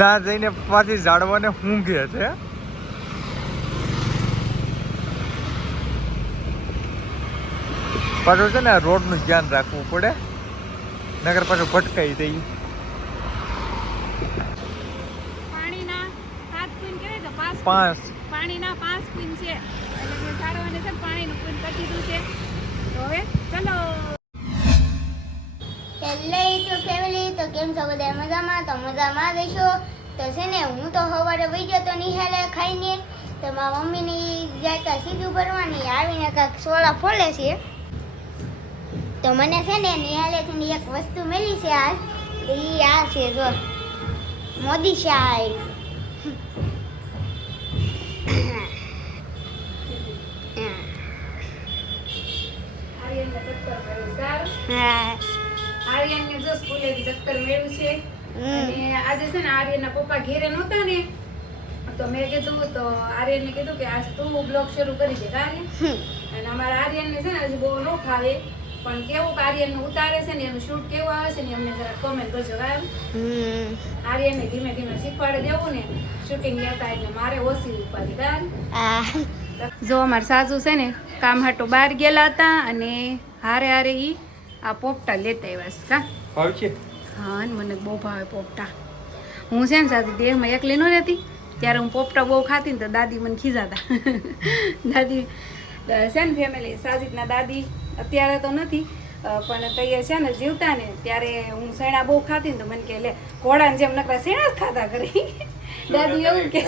ના જઈને પાછી ઝાડવાને ઊંઘે છે. પાછું છે ને રોડનું ધ્યાન રાખવું પડે, નગર પાછું ભટકાઈ દઈ. પાણીના 7 કુંડ કહેવાય તો 5 પાણીના 5 કુંડ છે એટલે મેં ઝાડવાને છે પાણીનું કુંડ કરી દીધું છે. તો હવે ચલો. હેલો યુટ્યુબ ફેમિલી, તો કેમ છો બધા? મજામાં? તો મજામાં રહેશો. તો છે ને હું તો સવારે વહી ગયો તો નિહાલે ખાઈને, તો મારા મમ્મીની જતા સીધું ભરવાની આવીને કાંઈક સોડા ફોલે છે. તો મને છે ને નિહાલેથી એક વસ્તુ મળી છે આજ, એ આ છે જો મોદી શાય. હા, આર્યનને જો સ્કૂલેથી દફતર મેળવ્યું છે અને આજે છે ને આર્યનના પપ્પા ઘેરે નહોતા ને, તો મેં કીધું, તો આર્યનને કીધું કે આજ તું બ્લોગ શરૂ કરી દે આર્યન. અને અમારા આર્યનને છે ને હજી બહુ ન ખાવે, પણ કેવું આર્યનને ઉતારે છે ને એનું શૂટ કેવું આવે છે ને અમને જરા કોમેન્ટ કરજો. આર્યનને ધીમે ધીમે શીખવાડી દેવું ને શૂટિંગ લેતા, એટલે મારે ઓછી ઉપાડી ગાર. જો અમારા સાસુ છે ને કામ હાટો બહાર ગયેલા હતા અને હારે હારે ઈ આ પોપટા લેતા આવ્યા કા ભાવ છે. હા, ને મને બહુ ભાવે પોપટા. હું છે ને સાથી દેહમાં એકલી ન રહેતી ત્યારે હું પોપટા બહુ ખાતી ને તો દાદી મને ખીજાતા. દાદી છે ને ફેમિલી, સાજીદના દાદી અત્યારે તો નથી પણ તૈયાર છે ને જીવતા ને ત્યારે હું શેણા બહુ ખાતી ને તો મને કે લે ઘોડાને જેમ નકરા શેણા જ ખાતા કરી. દાદી એવું કે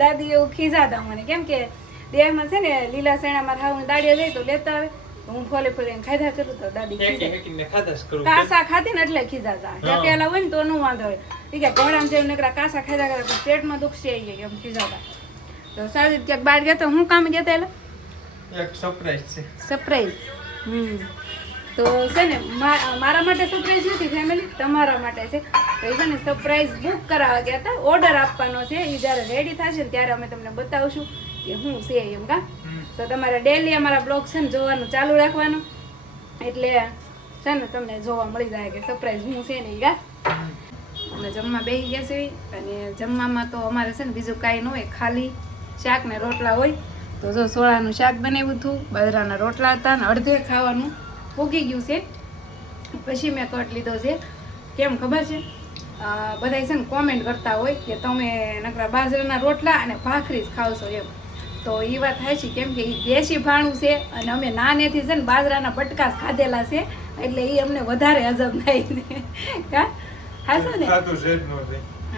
દાદી એવું ખીજાતા મને, કેમ કે દેહમાં છે ને લીલા શેણામાં ખાવું દાડિયા જાય તો લેતા આવે, હું ફોલે ફોલે ખાધા કરું તો દાદી કાસા ખાતી ને એટલે ખીજાતા. પેલા હોય ને તો નું વાંધો હોય, કે ઘોડામાં જેમ નકરા કાસા ખાધા કરે તો પેટમાં દુખશે એમ ખીજાતા. તો સાજીદ ક્યાંક બહાર ગયા તો હું કામ ગયા એટલે એક સરપ્રાઈઝ છે. સરપ્રાઈઝ. તો છે ને મારા માટે સરપ્રાઈઝ નથી ફેમિલી, તમારા માટે છે. તો એ છે ને સરપ્રાઈઝ બુક કરાવવા ગયા હતા, ઓર્ડર આપવાનો છે. એ જ્યારે રેડી થશે ને ત્યારે અમે તમને બતાવશું કે શું છે એમ કા. તો તમારે ડેલી અમારા બ્લોગ છે ને જોવાનું ચાલુ રાખવાનું, એટલે છે ને તમને જોવા મળી જાય કે સરપ્રાઈઝ શું છે ને કા. અમે જમવા બેસી ગયા છે અને જમવામાં તો અમારે છે ને બીજું કાંઈ ન હોય, ખાલી શાક ને રોટલા હોય. તો જો સોળાનું શાક બનાવ્યું હતું, બાજરાના રોટલા હતા ને અડધે ખાવાનું પૂગી ગયું છે. પછી મેં કટ લીધો છે. કેમ ખબર છે? બધા છે ને કોમેન્ટ કરતા હોય કે તમે નકરા બાજરાના રોટલા અને ભાખરી જ ખાવશો એમ. તો એ વાત થાય છે, કેમ કે એ દેશી ભાણું છે અને અમે નાનેથી છે ને બાજરાના બટકાસ ખાધેલા છે, એટલે એ અમને વધારે હજમ થાય છે કા હાસો ને.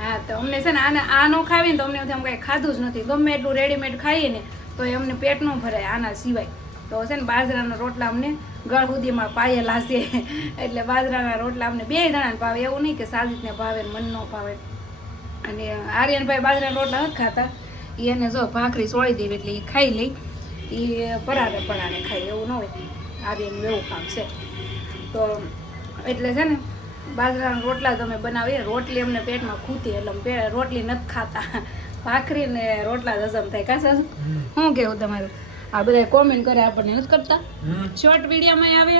હા, તો અમને છે ને આ ન ખાવીએ ને તો અમને કઈ ખાધું જ નથી. ગમે એટલું રેડીમેડ ખાઈએ ને તો એ અમને પેટ ન ભરાય આના સિવાય. તો છે ને બાજરાના રોટલા અમને ગળ સુધીમાં પાયેલા છે, એટલે બાજરાના રોટલા અમને 2 જણાને ભાવે, એવું નહીં કે સાજીદને ભાવે મન ન ભાવે. અને આર્યનભાઈ બાજરાના રોટલા નથી ખાતા, એને જો ભાખરી સોળી દેવી એટલે એ ખાઈ લઈ, એ પરાણે ખાય એવું ન હોય. આર્યનું એવું કામ છે. તો એટલે છે ને બાજરાના રોટલા તમે બનાવીએ, રોટલી અમને પેટમાં ખૂતી એટલે રોટલી નથી ખાતા, ભાખરી ને રોટલા જ હજમ થાય. કા સાસુ શું કેવું તમારું? આ બધા કોમેન્ટ કરે આપણને નથી કરતા, શોર્ટ વિડીયોમાં આવે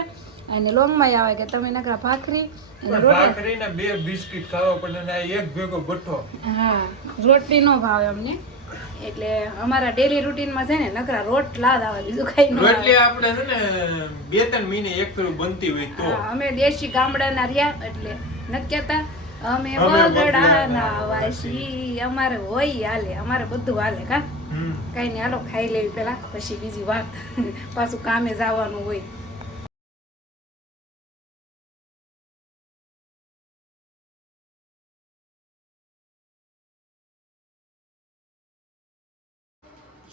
અને લોંગમાં આવે કે તમે નકરા ભાખરી ભાખરી ને 2 બિસ્કિટ ખાવા પડે ને એક ભેગો ગઠ્ઠો. હા, રોટલી નો ભાવે અમને, એટલે અમારા ડેલી રૂટીનમાં છે ને નકરા રોટલા જ આવે, બીજું કઈ ન આવે. રોટલી આપણે છે ને 2-3 મહિને એક ફેરું બનતી હોય તો. અમે દેશી ગામડાના રહ્યા એટલે નથી કહેતા અમે બગડાના વાસી, અમારે હોય હાલે, અમારે બધું હાલે કા. કઈ નહીં, હાલો ખાઈ લેવી પેલા, પછી બીજી વાત, પાછું કામે જવાનું હોય.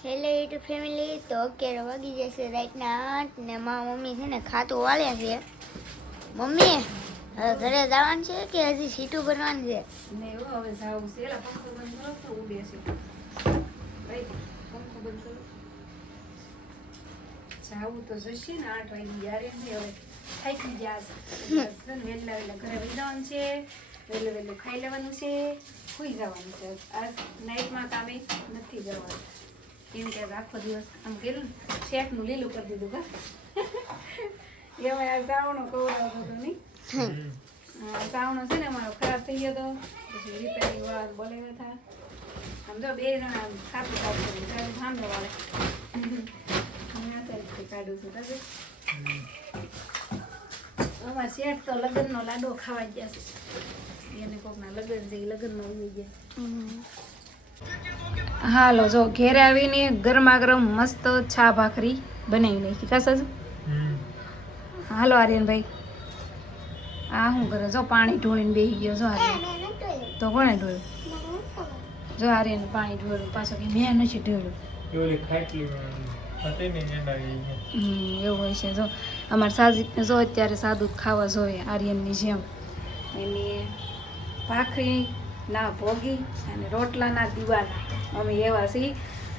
હેલો યુટ્યુબ ફેમિલી, તો અત્યારે વાગી જશે રાતના 8 ને મારા મમ્મી છે ને ખાતું વાળ્યા છે. મમ્મી હવે ઘરે જવાનું છે કે હજી સીટું ભરવાનું છે? નહીં હવે જાવું છે. એલા પંખો બંધ કરો તો ઉડે છે. ભાઈ પંખો બંધ કરો. જાવું તો જશે ને 8 વાગી ગયા રે. હવે થાકી ગયા છે, વહેલા ઘરે વહી જવાનું છે, વહેલું ખાઈ લેવાનું છે, સુઈ જવાનું છે. આજ નાઇટમાં કામે નથી જવાનું, કેમ કે આખો દિવસ આમ કર્યું ને શેકનું લીલું કરી દીધું કા. એમાં આ સાવણો કવડાવતો હતો નહીં. સાવણો છે ને અમારો ખરાબ થઈ ગયો તો પછી રિપેરિંગ વાળા બોલાવ્યા હતા. આમ જો 2 જણા સાપી કરી ચાલુ સામે વાળે કાઢું છું તજે અમાર શેઠ તો લગ્નનો લાડો ખાવા ગયા છે. એને કોકના લગ્ન છે લગ્નમાં ઉઈ ગયા. હાલો જો ઘેરે આવીને ગરમા ગરમ મસ્ત છા ભાખરી બનાવી નાખી કા સાજુ. હાલો આર્યનભાઈ આ શું કરે જો પાણી ઢોળીને બેસી ગયો જો આર્યન. તો કોણે ઢોળ્યું? જો આર્યન પાણી ઢોળ્યું પાછો કે મેં નથી ઢોળ્યું. એવું હોય છે જો અમારે સાજીદને જો અત્યારે સાદું ખાવા જોઈએ આર્યનની જેમ. એની ભાખરી ના ભોગી અને રોટલાના દીવાના અમે એવા છીએ.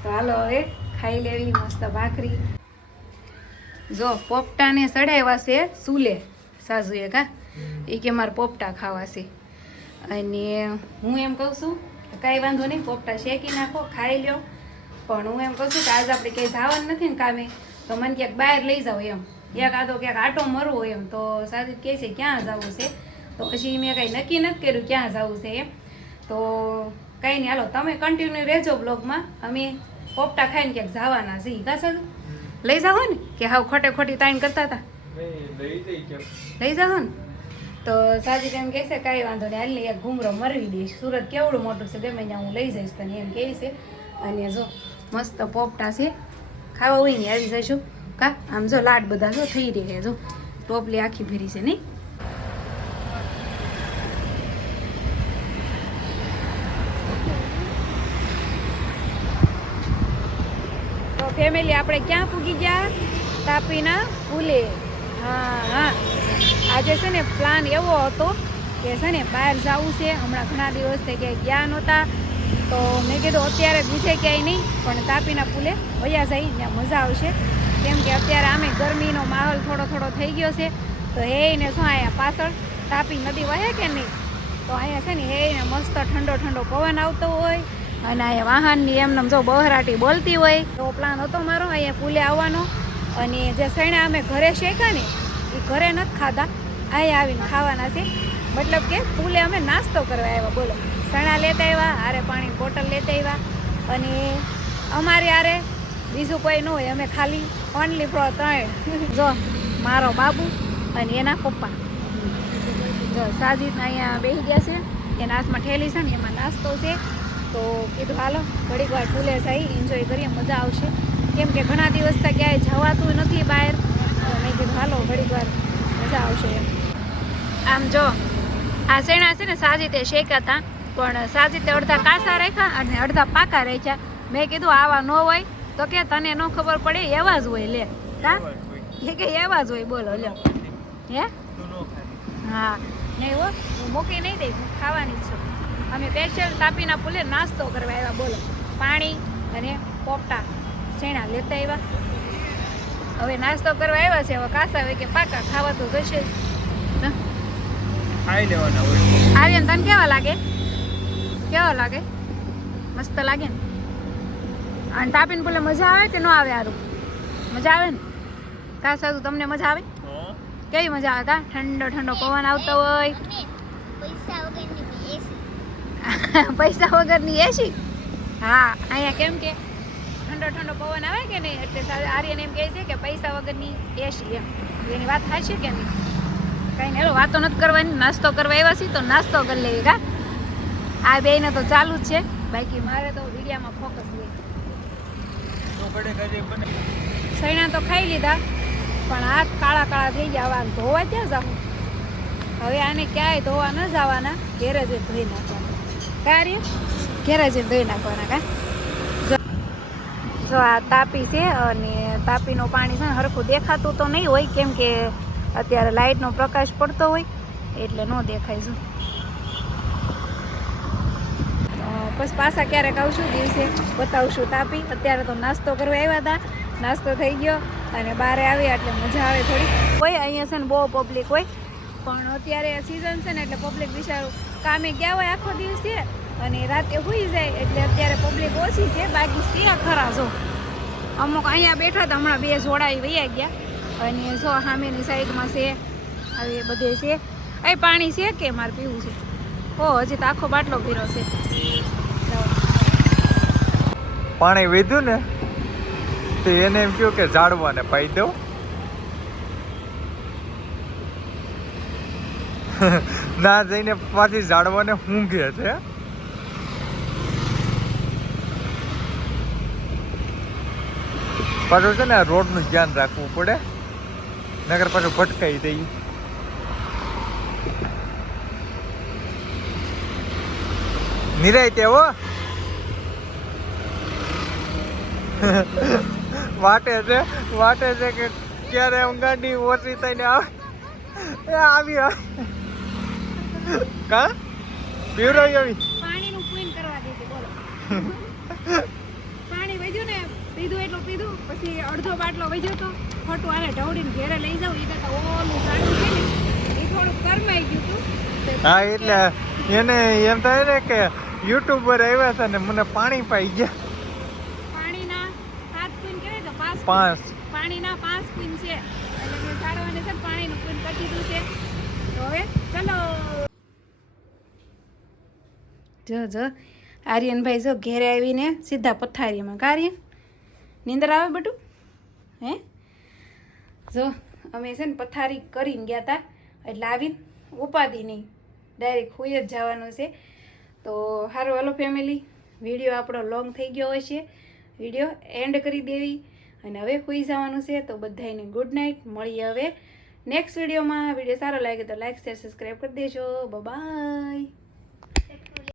તો હાલો હવે ખાઈ લેવી મસ્ત ભાખરી. જો પોપટાને સડાવ્યા છે સુલે સાજુએ કા એ કે મારે પોપટા ખાવા છે. અને હું એમ કહું છું કે કાંઈ વાંધો નહીં પોપટા શેકી નાખો ખાઈ લ્યો. પણ હું એમ કહું છું કે આજે આપણે ક્યાંય જવાનું નથી ને કામે તો મને ક્યાંક બહાર લઈ જાઓ એમ. એક આદો ક્યાંક આટો મરવો એમ. તો સાજુ કહે છે ક્યાં જવું છે તો પછી મેં કાંઈ નક્કી નથી કર્યું ક્યાં જવું છે એમ. તો કંઈ નહીં હાલો તમે કન્ટિન્યુ રહેજો બ્લોગમાં. અમે પોપટા ખાઈને ક્યાંક જવાના છીએ કા સાજુ લઈ જાઓ ને કે હાવ ખોટે ખોટી તાઈન કરતા હતા લઈ જાઓ ને. તો સાજી એમ કહે છે કાંઈ વાંધો નહીં હાલ એક ઘૂમરો મરવી દઈશ. સુરત કેવડું મોટું છે ગમે ત્યાં હું લઈ જઈશ તને એમ કહે છે. અને જો મસ્ત પોપટા છે ખાવા હોય ને આવી જઈશું કા. આમ જો લાડ બધા જો થઈ રહી જો ટોપલી આખી ભરી છે નહીં. તો ફેમિલી આપણે ક્યાં પૂગી ગયા? તાપીના પુલે. હા આજે છે ને પ્લાન એવો હતો કે છે ને બહાર જવું છે. હમણાં ઘણા દિવસથી ક્યાંય ગયા નહોતા તો મેં કીધું અત્યારે બીજે ક્યાંય નહીં પણ તાપીના પુલે વયા જાય ત્યાં મજા આવશે. કેમ કે અત્યારે આમે ગરમીનો માહોલ થોડો થોડો થઈ ગયો છે. તો હેને શું અહીંયા પાછળ તાપી નદી વહે કે નહીં તો અહીંયા છે ને હેને મસ્ત ઠંડો ઠંડો પવન આવતો હોય અને અહીંયા વાહનની એમને જો બહરાટી બોલતી હોય. તો પ્લાન હતો મારો અહીંયા પુલે આવવાનો. અને જે સૈણા અમે ઘરે શેક્યા ને એ ઘરે નથી ખાધા અહીંયા આવીને ખાવાના છે. મતલબ કે પુલે અમે નાસ્તો કરવા આવ્યા બોલો. સણા લેતા આવ્યા હારે પાણીની બોટલ લેતા આવ્યા અને અમારી હારે બીજું કોઈ ન હોય. અમે ખાલી ઓનલી ફોર 3 જો મારો બાબુ અને એના પપ્પા. જો સાજીદ અહીંયા બેસી ગયા છે એના હાથમાં ઠેલી છે ને એમાં નાસ્તો છે. તો કીધું હાલો ઘડીક વાર પુલે જઈ એન્જોય કરીએ મજા આવશે. કેમ કે ઘણા દિવસથી ક્યાંય જવાતું નથી બહાર તો મેં કીધું હાલો ઘડીક વાર મજા આવશે એમ. આમ જો આ શેણા છે ને સાજીદે શેક્યા હતા પણ સાજીદે અડધા કાસા રાખ્યા અને અડધા પાકા રાખ્યા. મેં કીધું આવા ન હોય તો કે તને ન ખબર પડે એવા જ હોય લે કા એ કે એવા જ હોય બોલો લ્યો હે. હા નહીં હો હું મૂકી નહીં દઈ હું ખાવાની જ છું. અમે સ્પેશિયલ તાપીના પુલે નાસ્તો કરવા આવ્યા બોલો. પાણી અને પોપટા શેણા લેતા આવ્યા. હવે નાસ્તો કરવા આવ્યા છે. હવે કાસા હોય કે પાકા ખાવા તો જશે જ. ખાઈ લેવાના હોય. આર્યન તને કેવા લાગે? કેવા લાગે? મસ્ત લાગે ને. અને તાપીને પુલે મજા આવે કે ન આવે? સારું મજા આવે ને કા સાજુ? તમને મજા આવે? કેવી મજા આવે કા? ઠંડો ઠંડો પવન આવતો હોય. પૈસા વગરની એસી. હા અહીંયા કેમ કે ઠંડો ઠંડો પવન આવે કે નહીં એટલે આર્યન એમ કહે છે કે પૈસા વગરની એસી એમ. એની વાત થશે કે નહીં? કંઈ નહીં હાલો વાતો નથી કરવાની. નાસ્તો કરવા આવ્યા છીએ તો નાસ્તો કરી લેવી કા. આ બેયને તો ચાલુ જ છે બાકી મારે તો વિડીયામાં ફોકસ હોય. સૈણા તો ખાઈ લીધા પણ હાથ કાળા કાળા થઈ ગયા. હવે ધોવા ક્યાં જાવું? હવે આને ક્યાંય ધોવા ન જવાના ઘેરે જઈને ધોઈ નાખવાના. કાર્ય ઘેરે જઈને ધોઈ નાખવાના કા. જો આ તાપી છે અને તાપીનું પાણી છે ને હરખું દેખાતું તો નહીં હોય કેમ કે અત્યારે લાઇટનો પ્રકાશ પડતો હોય એટલે ન દેખાય. છે પછી પાછા ક્યારેક આવશું દિવસે બતાવશું તાપી. અત્યારે તો નાસ્તો કરવા આવ્યા હતા. નાસ્તો થઈ ગયો અને બહાર આવ્યા એટલે મજા આવે થોડી. કોઈ અહીંયા છે ને બહુ પબ્લિક હોય પણ અત્યારે સિઝન છે ને એટલે પબ્લિક બિચારું કામે ગયા હોય આખો દિવસ છે અને રાતે સૂઈ જાય એટલે અત્યારે પબ્લિક ઓછી છે. બાકી છે ખરા જો અમુક અહીંયા બેઠા હતા હમણાં 2 જોડા વૈયા ગયા અને જો સામેની સાઈડમાં છે આવી બધે છે. એ પાણી છે કે મારે પીવું છે? ઓ હજી તો આખો બાટલો પીરો છે. પાણી વીધું ને તો એને એમ કહ્યું કે ઝાડવાને પાઈ દઉં. ના જઈને પાછી ઝાડવાને ઊંઘે છે. પાછું છે ને રોડનું ધ્યાન રાખવું પડે, નગર પાછું ભટકાઈ દઈ. નિરાય તેવો વાટે છે કે ક્યારે હું ગાડી ઓછી થઈને આવી કા પીવરાવી આવી. પાણીનું ક્વીન કરવા દીધી બોલો. પાણી વધ્યું ને પીધું એટલું પીધું, પછી અડધો બાટલો વધ્યો તો ખોટું આને ઢવડીને ઘેરે લઈ જાવ એ કરતા ઓલું ચાલુ છે ને એ થોડુંક કરમાઈ ગયું હતું. હા એટલે એને એમ થાય ને કે યુટ્યુબર આવ્યા છે ને મને પાણી પાઈ ગયા. પાણીના 7 ક્વીન કહેવાય તો 5 પાણીના 5 ક્વીન છે એટલે કે ઝાડવાને છે પાણીનું ક્વીન કરી દીધું છે. તો હવે ચલો જો આર્યનભાઈ જો ઘેરે આવીને સીધા પથારીમાં. કાર્યન નીંદર આવે બધું હે? જો અમે છે ને પથારી કરીને ગયા હતા એટલે આવીને ઉપાદી નહીં, ડાયરેક્ટ હુઈ જ જવાનું છે. તો સારું હાલો ફેમિલી, વિડીયો આપણો લોંગ થઈ ગયો હોય છે, વિડીયો એન્ડ કરી દેવી અને હવે હુઈ જવાનું છે. તો બધાને ગુડ નાઇટ. મળીએ હવે નેક્સ્ટ વિડીયોમાં. વિડીયો સારો લાગે તો લાઈક શેર સબસ્ક્રાઈબ કરી દેજો. બાય.